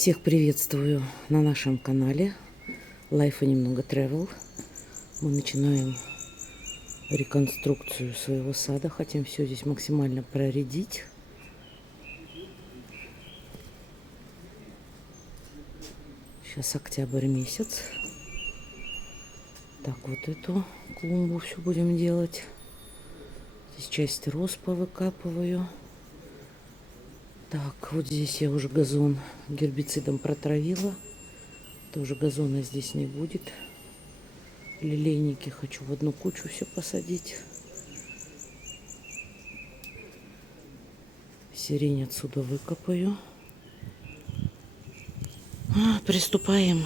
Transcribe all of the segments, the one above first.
Всех приветствую на нашем канале Life и немного Travel. Мы начинаем реконструкцию своего сада. Хотим все здесь максимально проредить. Сейчас октябрь месяц. Так, вот эту клумбу все будем делать. Здесь часть роз повыкапываю. Так, вот здесь я уже газон гербицидом протравила. Тоже газона здесь не будет. Лилейники хочу в одну кучу все посадить. Сирень отсюда выкопаю. Приступаем.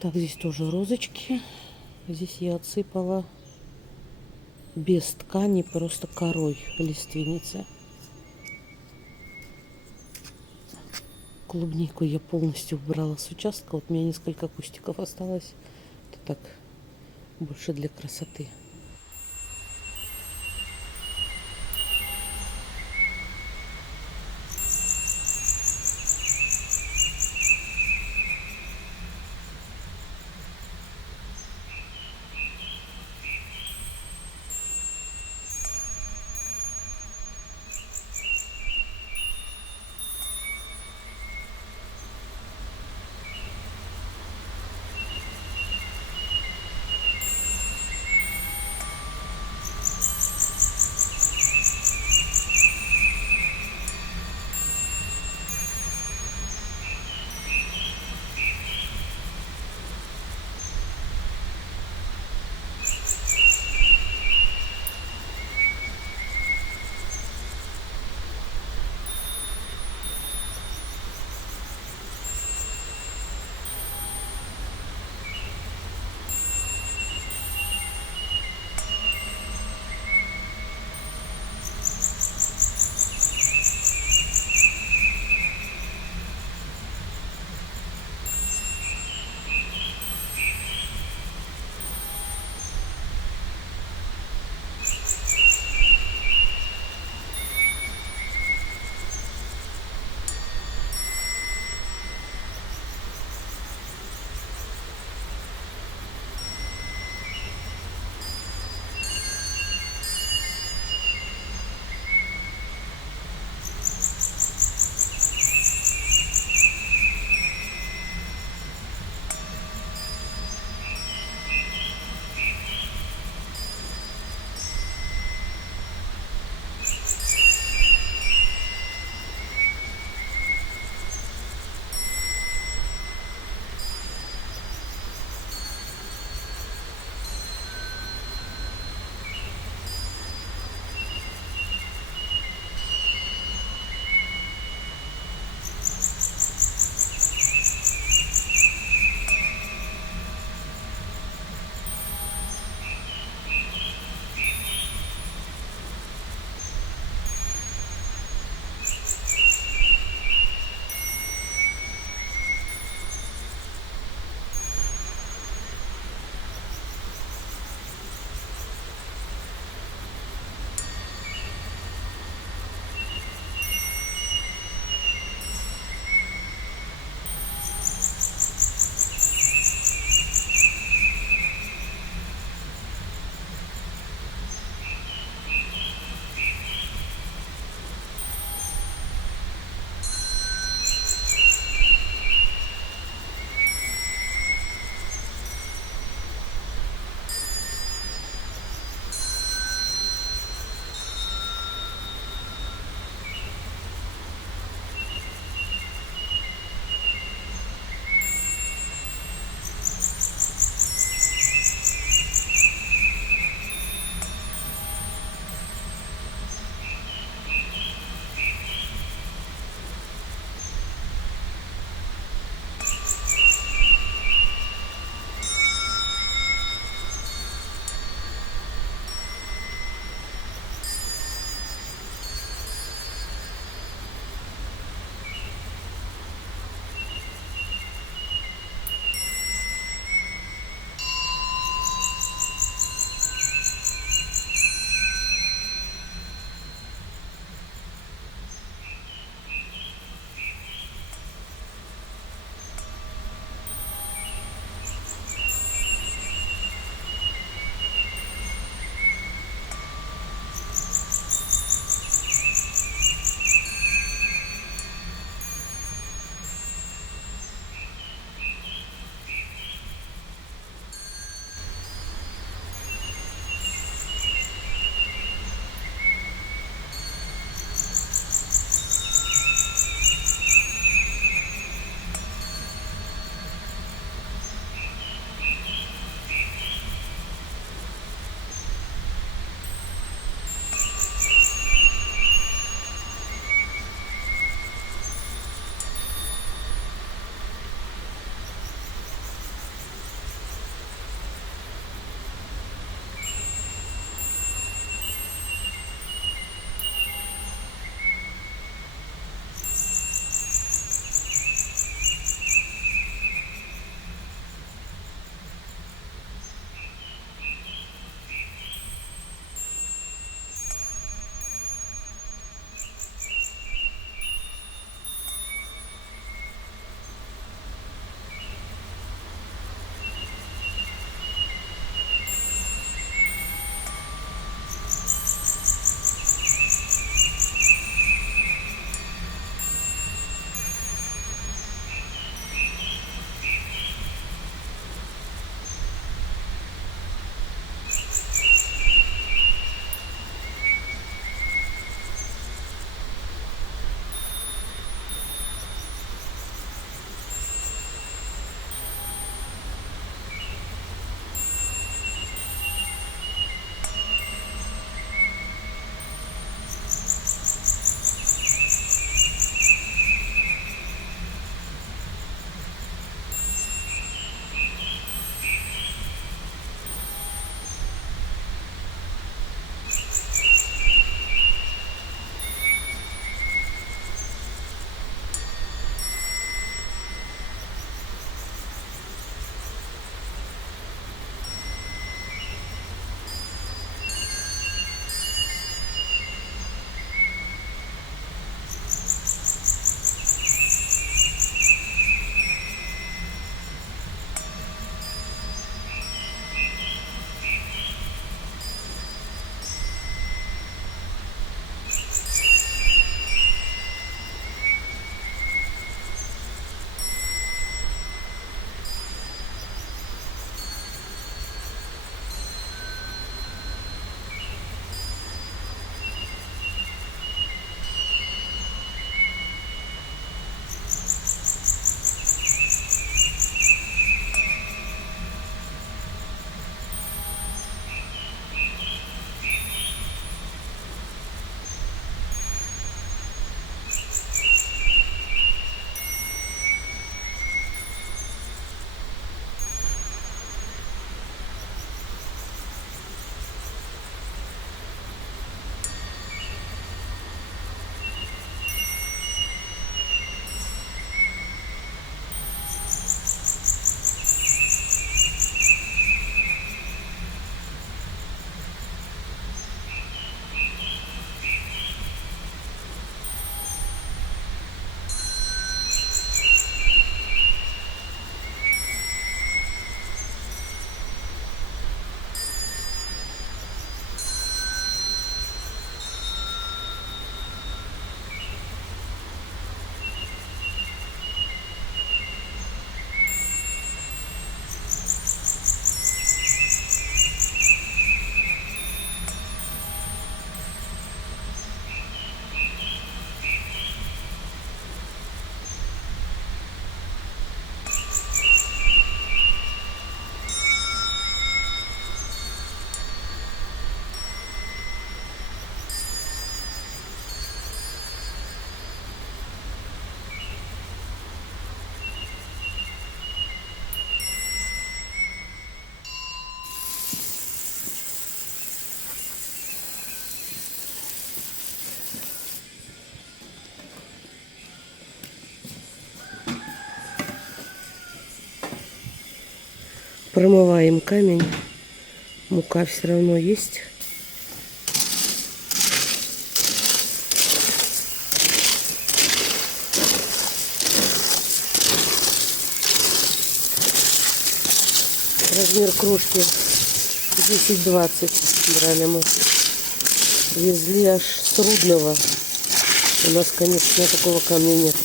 Так, здесь тоже розочки. Здесь я отсыпала без ткани, просто корой лиственницы. Клубнику я полностью убрала с участка. Вот у меня несколько кустиков осталось. Это так, больше для красоты. Промываем камень. Мука все равно есть. Размер кружки 10-20 брали мы. Везли аж с Рудного. У нас, конечно, такого камня нет.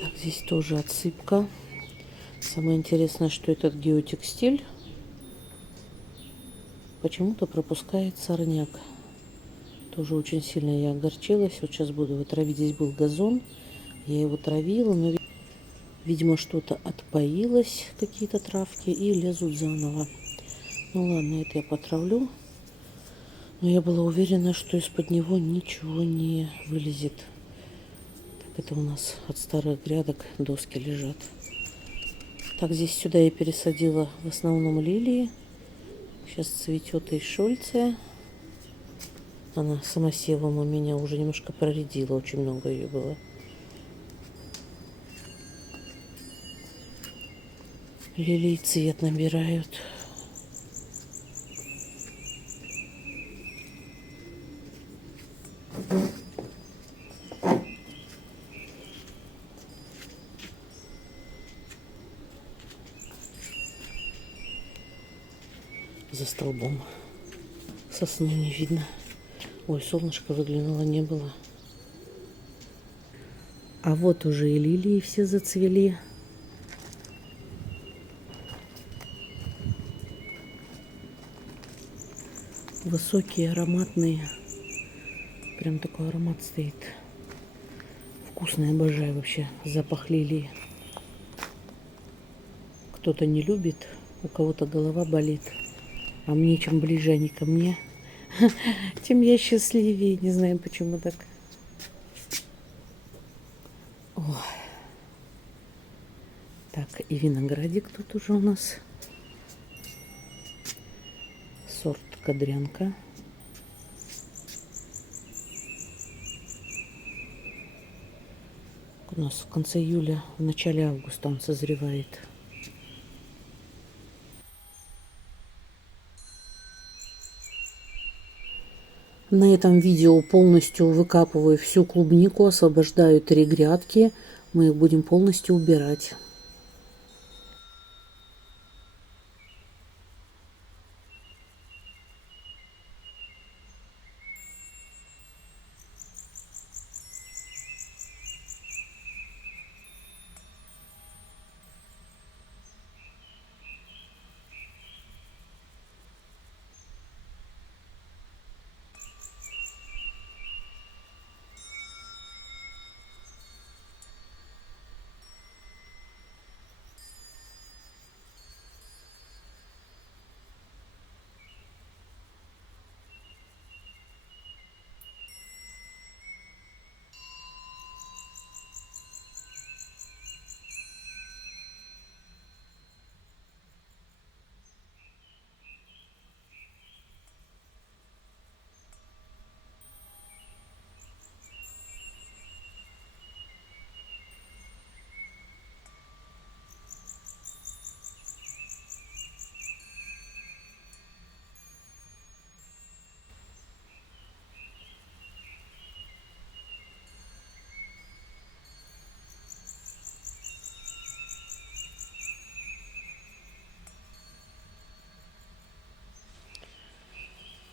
Так, здесь тоже отсыпка. Самое интересное, что этот геотекстиль почему-то пропускает сорняк. Тоже очень сильно я огорчилась. Вот сейчас буду его травить. Здесь был газон. Я его травила, но, видимо, что-то отпоилось, какие-то травки, и лезут заново. Ну ладно, это я потравлю. Но я была уверена, что из-под него ничего не вылезет. Так, это у нас от старых грядок доски лежат. Так, здесь сюда я пересадила в основном лилии. Сейчас цветет и шольция. Она самосевом у меня уже немножко проредила. Очень много ее было. Лилии цвет набирают. За столбом сосну не видно. Ой, солнышко выглянуло, не было. А вот уже и лилии все зацвели. Высокие, ароматные. Прям такой аромат стоит. Вкусный, обожаю вообще запах лилии. Кто-то не любит, у кого-то голова болит. А мне, чем ближе они ко мне, тем я счастливее. Не знаю, почему так. Ой. Так, и виноградик тут уже у нас. Сорт кадрянка. У нас в конце июля, в начале августа он созревает. На этом видео полностью выкапываю всю клубнику, освобождаю 3 грядки. Мы их будем полностью убирать.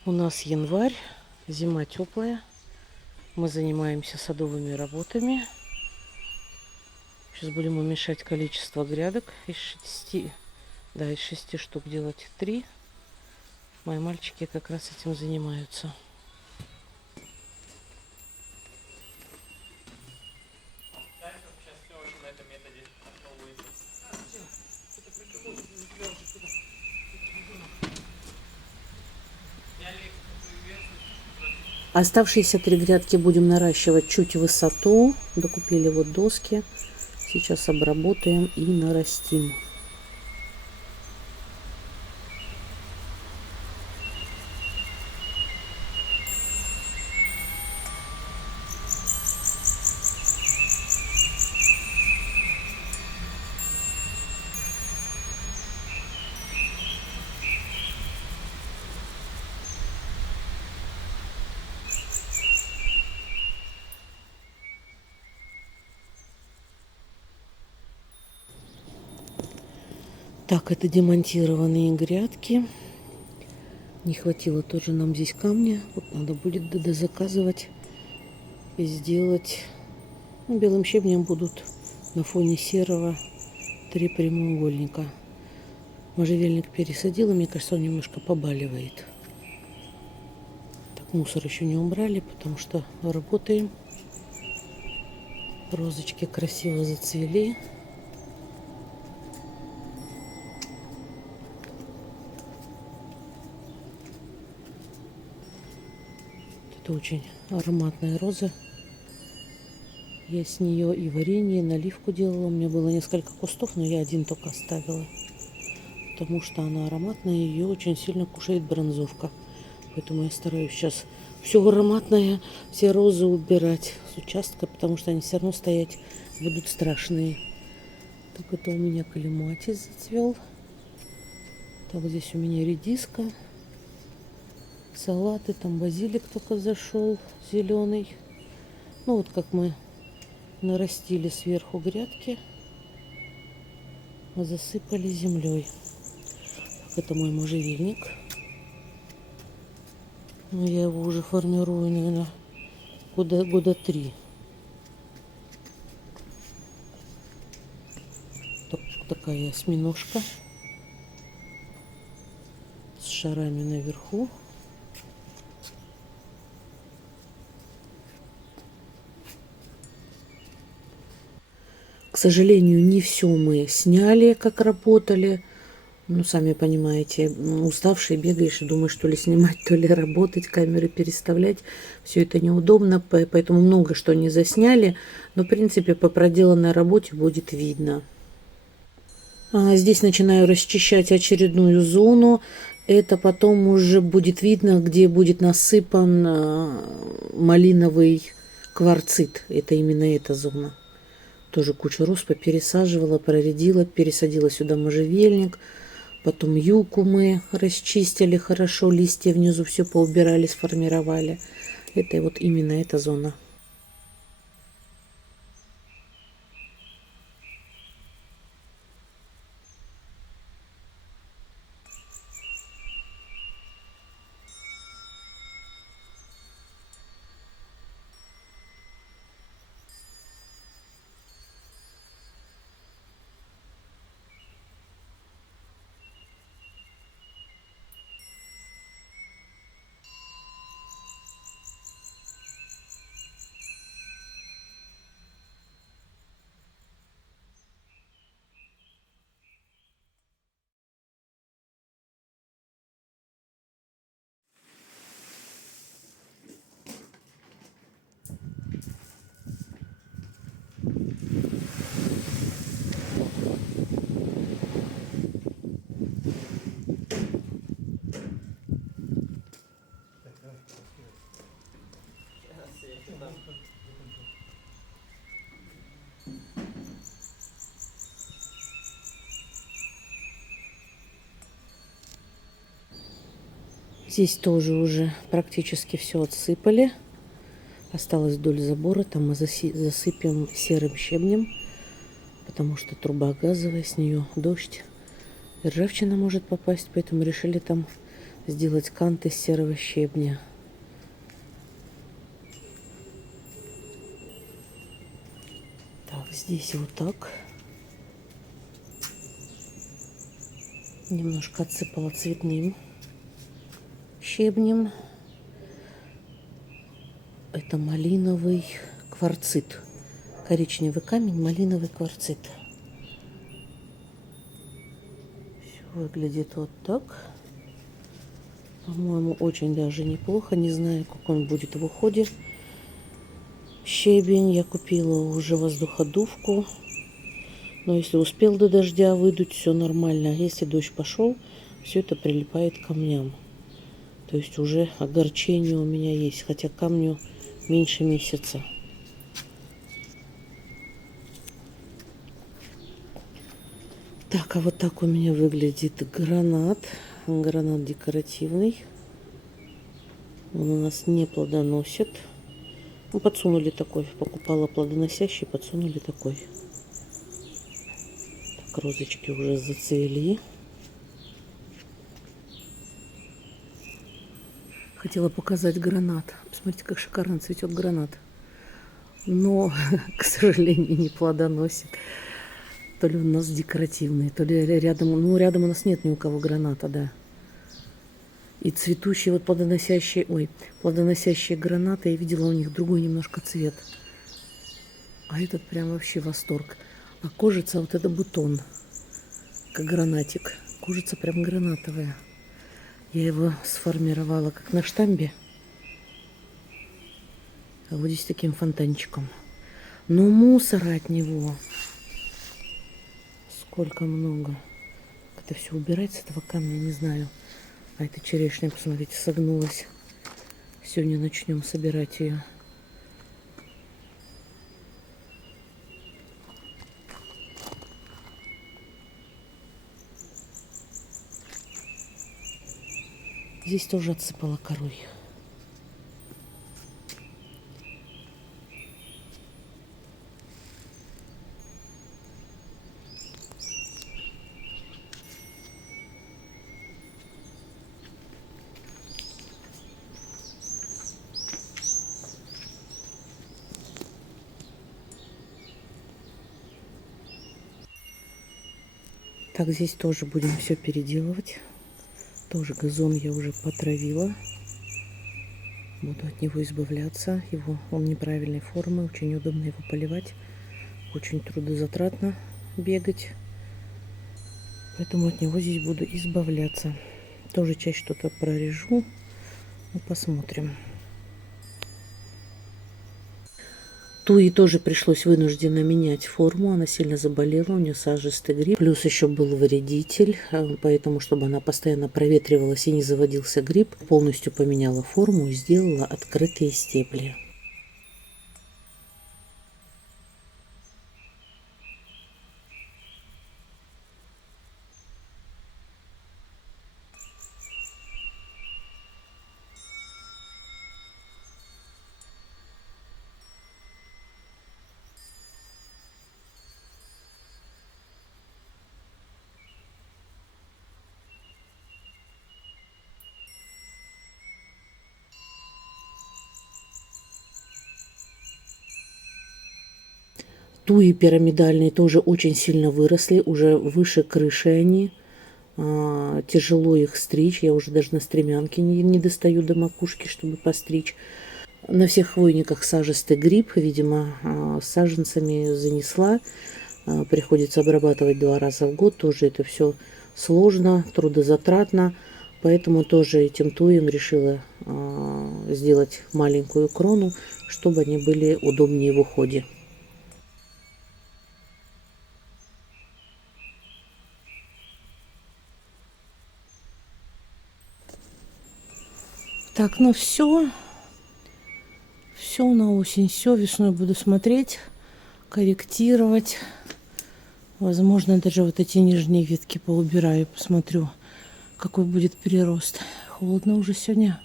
У нас январь, зима теплая. Мы занимаемся садовыми работами. Сейчас будем уменьшать количество грядок из 6, да, из 6 штук делать 3. Мои мальчики как раз этим занимаются. Оставшиеся 3 грядки будем наращивать чуть в высоту. Докупили вот доски. Сейчас обработаем и нарастим. Так, это демонтированные грядки. Не хватило тоже нам здесь камня. Вот надо будет дозаказывать и сделать. Ну, белым щебнем будут на фоне серого 3 прямоугольника. Можжевельник пересадила, мне кажется, он немножко побаливает. Так, мусор еще не убрали, потому что работаем. Розочки красиво зацвели. Это очень ароматная роза. Я с нее и варенье, и наливку делала. У меня было несколько кустов, но я один только оставила. Потому что она ароматная, и ее очень сильно кушает бронзовка. Поэтому я стараюсь сейчас все ароматное, все розы убирать с участка, потому что они все равно стоять будут страшные. Так, это у меня калиматис зацвел. Так, здесь у меня редиска. Салаты, там базилик только зашел, зеленый. Ну вот как мы нарастили сверху грядки, засыпали землей. Это мой можжевельник. Но я его уже формирую, наверное, года 3. Такая осьминожка с шарами наверху. К сожалению, не все мы сняли, как работали. Ну, сами понимаете, уставший бегаешь и думаешь, то ли снимать, то ли работать, камеры переставлять. Все это неудобно, поэтому много что не засняли. Но, в принципе, по проделанной работе будет видно. Здесь начинаю расчищать очередную зону. Это потом уже будет видно, где будет насыпан малиновый кварцит. Это именно эта зона. Тоже кучу роз попересаживала, проредила, пересадила сюда можжевельник. Потом юку мы расчистили хорошо, листья внизу все поубирали, сформировали. Это вот именно эта зона. Здесь тоже уже практически все отсыпали. Осталось вдоль забора. Там мы засыпем серым щебнем, потому что труба газовая, с нее дождь, ржавчина может попасть. Поэтому решили там сделать кант из серого щебня. Так, здесь вот так. Немножко отсыпала цветным щебнем. Это малиновый кварцит. Коричневый камень, малиновый кварцит. Все выглядит вот так. По-моему, очень даже неплохо. Не знаю, как он будет в уходе. Щебень. Я купила уже воздуходувку. Но если успел до дождя выдуть, все нормально. А если дождь пошел, все это прилипает к камням. То есть уже огорчение у меня есть. Хотя камню меньше месяца. Так, а вот так у меня выглядит гранат. Гранат декоративный. Он у нас не плодоносит. Ну, подсунули такой. Покупала плодоносящий, подсунули такой. Так, розочки уже зацвели. Хотела показать гранат. Посмотрите, как шикарно цветет гранат. Но, к сожалению, не плодоносит. То ли у нас декоративный, то ли рядом... Ну, рядом у нас нет ни у кого граната, да. И цветущие, вот плодоносящие... Ой, плодоносящие гранаты, я видела у них другой немножко цвет. А этот прям вообще восторг. А кожица, вот это бутон, как гранатик. Кожица прям гранатовая. Я его сформировала как на штамбе. А вот здесь таким фонтанчиком. Но мусора от него сколько много. Как это все убирать с этого камня, не знаю. А эта черешня, посмотрите, согнулась. Сегодня начнем собирать ее. Здесь тоже отсыпала корой. Так, здесь тоже будем все переделывать. Тоже газон я уже потравила. Буду от него избавляться. Он неправильной формы. Очень удобно его поливать. Очень трудозатратно бегать. Поэтому от него здесь буду избавляться. Тоже часть что-то прорежу. Ну, посмотрим. Туи тоже пришлось вынужденно менять форму. Она сильно заболела, у нее сажистый грипп. Плюс еще был вредитель, поэтому, чтобы она постоянно проветривалась и не заводился гриб, полностью поменяла форму и сделала открытые стебли. Туи пирамидальные тоже очень сильно выросли, уже выше крыши они. Тяжело их стричь, я уже даже на стремянке не достаю до макушки, чтобы постричь. На всех хвойниках сажистый гриб, видимо, саженцами занесла. Приходится обрабатывать 2 раза в год, тоже это все сложно, трудозатратно. Поэтому тоже этим туям решила сделать маленькую крону, чтобы они были удобнее в уходе. Так, ну все. Все на осень, все. Весной буду смотреть, корректировать. Возможно, даже вот эти нижние ветки поубираю. Посмотрю, какой будет прирост. Холодно уже сегодня.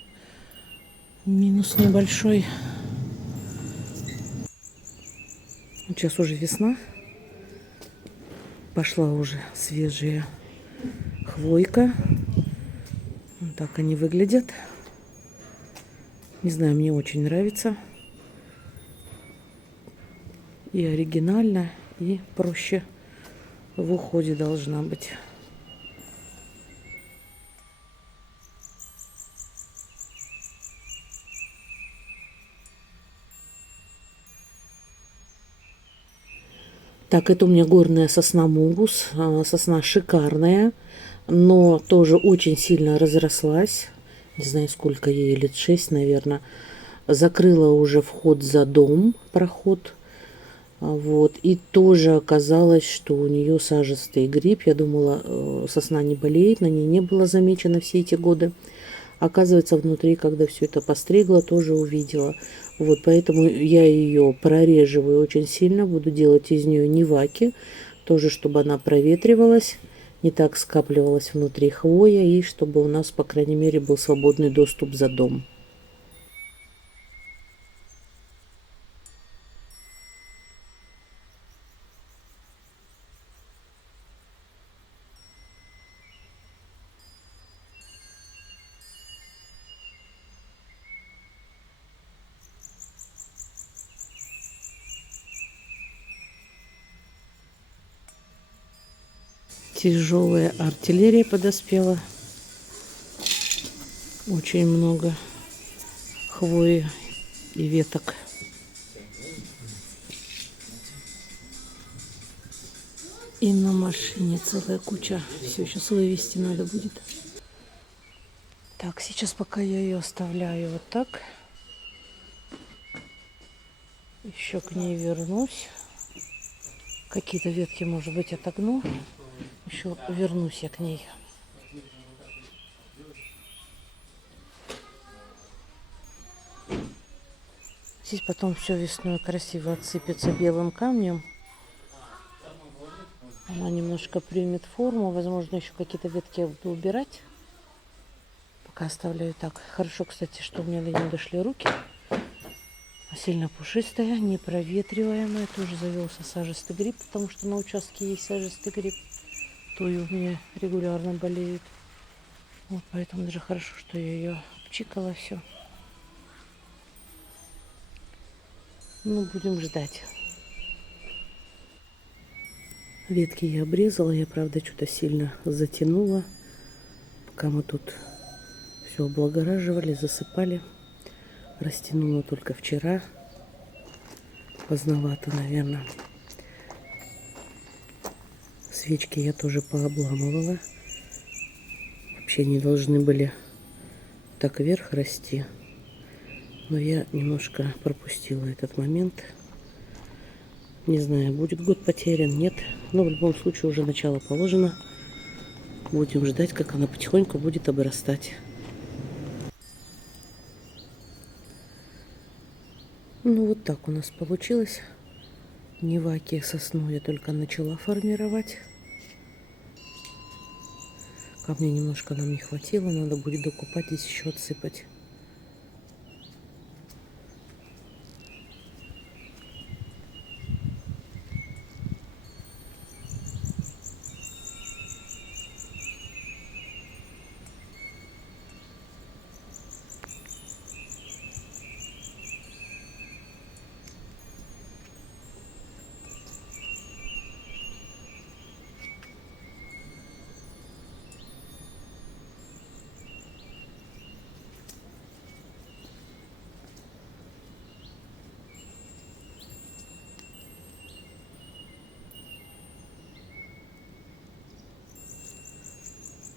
Минус небольшой. Сейчас уже весна. Пошла уже свежая хвойка. Вот так они выглядят. Не знаю, мне очень нравится. И оригинально, и проще в уходе должна быть. Так, это у меня горная сосна мугус. Сосна шикарная, но тоже очень сильно разрослась. Не знаю, сколько ей, лет 6, наверное. Закрыла уже вход за дом, проход. Вот. И тоже оказалось, что у нее сажистый гриб. Я думала, сосна не болеет, на ней не было замечено все эти годы. Оказывается, внутри, когда все это постригла, тоже увидела. Вот, поэтому я ее прореживаю очень сильно. Буду делать из нее неваки. Тоже, чтобы она проветривалась, не так скапливалась внутри хвоя. И чтобы у нас, по крайней мере, был свободный доступ за дом. Тяжелая артиллерия подоспела. Очень много хвои и веток. И на машине целая куча. Все, сейчас вывести надо будет. Так, сейчас пока я ее оставляю вот так. Еще к ней вернусь. Какие-то ветки, может быть, отогну. Еще вернусь я к ней. Здесь потом все весной красиво отсыпется белым камнем. Она немножко примет форму. Возможно, еще какие-то ветки я буду убирать. Пока оставляю так. Хорошо, кстати, что у меня до нее дошли руки. Сильно пушистая, непроветриваемая. Тоже завелся сажистый гриб, потому что на участке есть сажистый гриб. То и у меня регулярно болеют. Вот поэтому даже хорошо, что я ее обчикала все. Ну, будем ждать. Ветки я обрезала. Я, правда, что-то сильно затянула. Пока мы тут все облагораживали, засыпали. Растянула только вчера. Поздновато, наверное. Свечки я тоже пообламывала. Вообще не должны были так вверх расти. Но я немножко пропустила этот момент. Не знаю, будет год потерян, нет. Но в любом случае уже начало положено. Будем ждать, как она потихоньку будет обрастать. Ну вот так у нас получилось. Неваки сосну я только начала формировать. Камня немножко нам не хватило. Надо будет докупать, здесь еще отсыпать.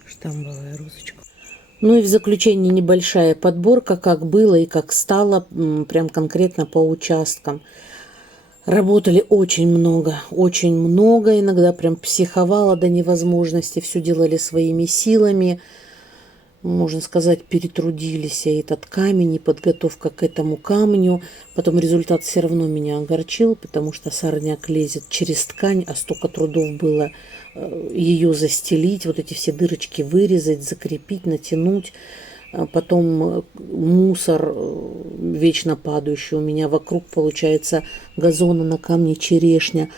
Штамбовая розочка. Ну и в заключение небольшая подборка, как было и как стало, прям конкретно по участкам. Работали очень много, иногда прям психовала до невозможности, все делали своими силами, можно сказать, перетрудились, и этот камень, и подготовка к этому камню. Потом результат все равно меня огорчил, потому что сорняк лезет через ткань, а столько трудов было ее застелить, вот эти все дырочки вырезать, закрепить, натянуть. Потом мусор вечно падающий у меня вокруг, получается, газона на камне черешня.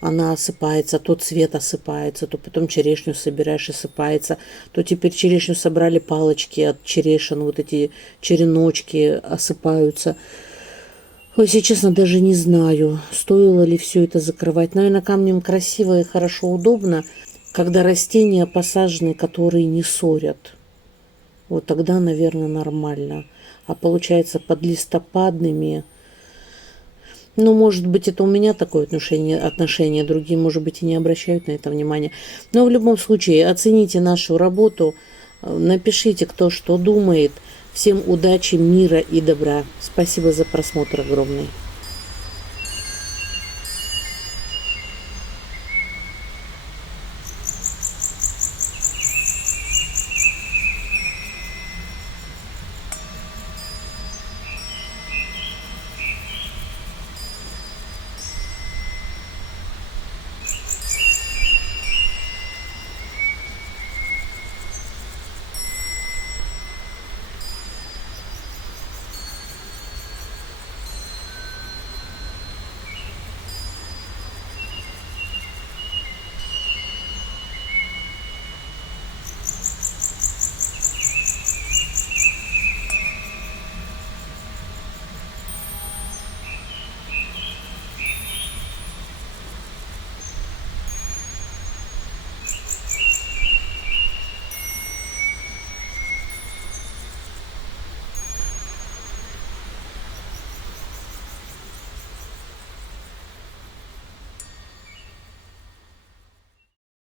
она осыпается, то цвет осыпается, то потом черешню собираешь, осыпается, то теперь черешню собрали, палочки от черешин, вот эти череночки осыпаются. Если честно, даже не знаю, стоило ли все это закрывать. Наверное, камнем красиво и хорошо, удобно, когда растения посажены, которые не ссорят. Вот тогда, наверное, нормально. А получается, под листопадными... Ну, может быть, это у меня такое отношение, другие, может быть, и не обращают на это внимания. Но в любом случае, оцените нашу работу, напишите, кто что думает. Всем удачи, мира и добра. Спасибо за просмотр огромный.